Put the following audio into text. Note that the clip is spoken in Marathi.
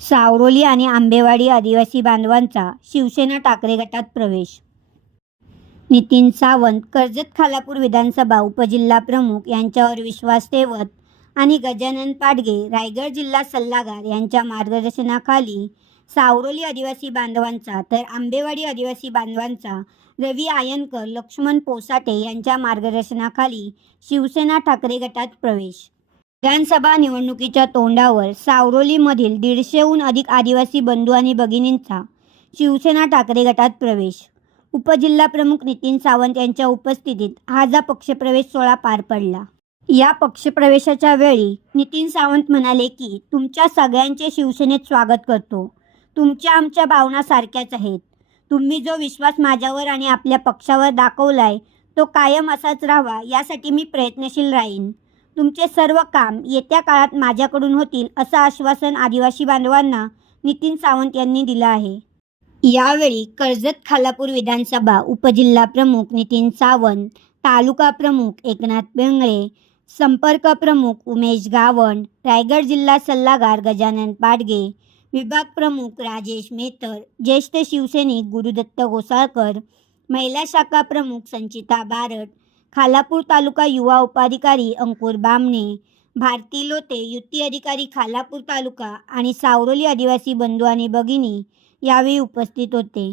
सावरोली आणि आंबेवाडी आदिवासी बांधवांचा शिवसेना ठाकरे गटात प्रवेश. नितीन सावंत कर्जत खालापूर विधानसभा उपजिल्हा प्रमुख यांच्यावर विश्वास ठेवत आणि गजानन पाडगे रायगड जिल्हा सल्लागार यांच्या मार्गदर्शनाखाली सावरोली आदिवासी बांधवांचा तर आंबेवाडी आदिवासी बांधवांचा रवी आयनकर लक्ष्मण पोसाटे यांच्या मार्गदर्शनाखाली शिवसेना ठाकरे गटात प्रवेश. विधानसभा निवडणुकीच्या तोंडावर सावरोलीमधील दीडशेहून अधिक आदिवासी बंधू आणि भगिनींचा शिवसेना ठाकरे गटात प्रवेश. उपजिल्हाप्रमुख नितीन सावंत यांच्या उपस्थितीत आज हा पक्षप्रवेश सोहळा पार पडला. या पक्षप्रवेशाच्या वेळी नितीन सावंत म्हणाले की तुमच्या सगळ्यांचे शिवसेनेत स्वागत करतो. तुमच्या आमच्या भावना सारख्याच आहेत. तुम्ही जो विश्वास माझ्यावर आणि आपल्या पक्षावर दाखवलाय तो कायम असाच राहावा यासाठी मी प्रयत्नशील राहीन. तुमचे सर्व काम येत्या काळात माझ्याकडून होतील असं आश्वासन आदिवासी बांधवांना नितीन सावंत यांनी दिलं आहे. यावेळी कर्जत खालापूर विधानसभा उपजिल्हा प्रमुख नितीन सावंत तालुका प्रमुख एकनाथ बेंगळे संपर्क प्रमुख उमेश गावंड रायगड जिल्हा सल्लागार गजानन पाडगे विभाग प्रमुख राजेश मेतर ज्येष्ठ शिवसैनिक गुरुदत्त गोसाळकर महिला शाखा प्रमुख संचिता बारट खालापूर तालुका युवा उपाधिकारी अंकुर बामणे भारती लोते युती अधिकारी खालापूर तालुका आणि सावरोली आदिवासी बंधू आणि भगिनी यावेळी उपस्थित होते.